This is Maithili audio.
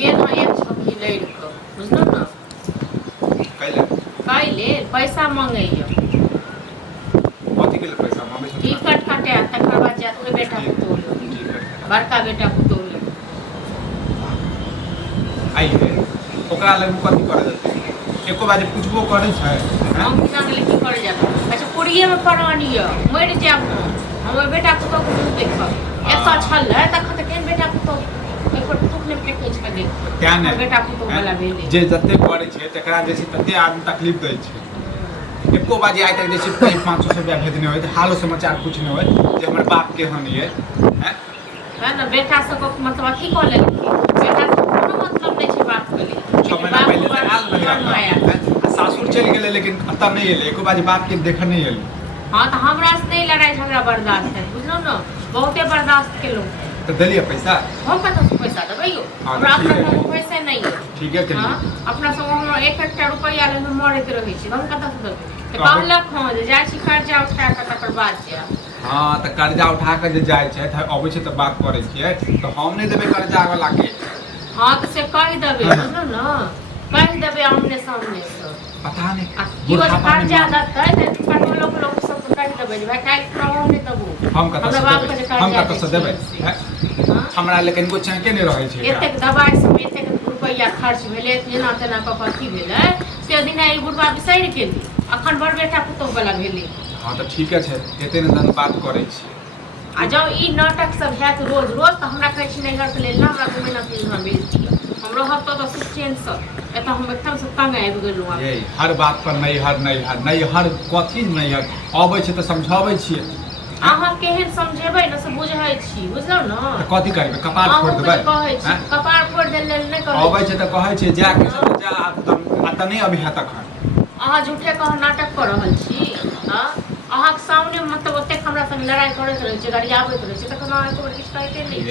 गेल हँ एक छौकी लड़ि कऽ बुझलहुँ ने कैले पैसा मंगैया पैसा टिकट कटायत तकर बाद जायत ओहि बेटा पुतोह बड़का बेटा पुतोह आइए ओकरा लग कथी करे देतै एको बार पूछबो करै छै हम बिना गेले की करे जाब अच्छा पुरिये में प्राण य मरि जाब हमर बेटा पुतोह को देखब एतऽ छलै तखन तऽ केहन बेटा पुतोह एकर दुख ने फेकै छै देख त्या ने बेटा पुतोह वाला भेलै जे जते करे छै तकरा जे छै तते आदमी तकलीफ दै छै एको बाजी आइ तक जे छै 500 रुपया भेजने होय हालो समाचार पूछने होय जे हमर बाप केहन ये हैं है ना बेटा सब मतलब अथी कऽ लेलखिन बेटा सब कोनो मतलब नहि छै बाप के लिए 6 महीना पहले से आल रहे सासुर चलि गेलै लेकिन एतऽ नहि एलै एको बाजी बाप के देखऽ नहि एलै हाँ तो हमरा से नहीं लड़ाई झगड़ा बर्दाश्त है बुझलो ना बहुते बर्दाश्त केलहुँ तो दिलिए पैसा हम कतऽ से पैसा देबै यौ हमरा अपना संग पैसे नहीं है ठीक है हाँ अपना संग हमरा 1 रुपया ले हम मरैत रहै छी हम कतऽ से देबै तऽ कहलक हाँ जे जाइ छी कर्जा उठा कऽ तकर बाद जायब हाँ तो कर्जा उठा के जे जाइ छै अबै छै तऽ बात करै छियै तो हम नहि देबै कर्जा वाला के हाँ तो से कहि देबै बुझलो ना कहि देबै आमने सामने से पता नहीं की हो कर्जा देतै तऽ कटोलो के लोग सब कहि देबै जे भाई काल्हि हम नहि देबो हम कतऽ से देबै हमरा लेकिन कुछ के नहीं रहै छै एतेक दवाई सब एतेक रुपया खर्च भेलै जेना तेना कऽ अथी भेलै से दिन ई बुढ़बा बिसरि गेली अखन बड़ बेटा पुतोह वाला भेलै हाँ तो ठीक है एते ने धन बात करै छी आ जब ई नाटक सब हैत रोज रोज तऽ हमरा कहै छी नैहर से लेल ना हमरा 2 महीना 3 महीना भेज दिअ हम रहब तऽ सुचैन से एतऽ हम एकदम से तंग आबि गेलहुँ यही हर बात पर नैहर कथी नैहर अबै छै तऽ समझाबै छियै अहाँ केहन समझेबै ने से बुझै छी बुझलहुँ ने कथी करबै कपार फोड़ देबै कहै छी कपार फोड़ देल नहि कहै अबै छै तऽ कहै छै जा के सब जा आ तऽ नहि अभी है तखन अहाँ झूठे कह नाटक कऽ रहल छी हाँ अहाँके सामने मतलब ओतेक हमरा संग लड़ाई करैत रहै छै गरियाबैत रहै छै तखन अहाँ एको बेर किछु कहते नहि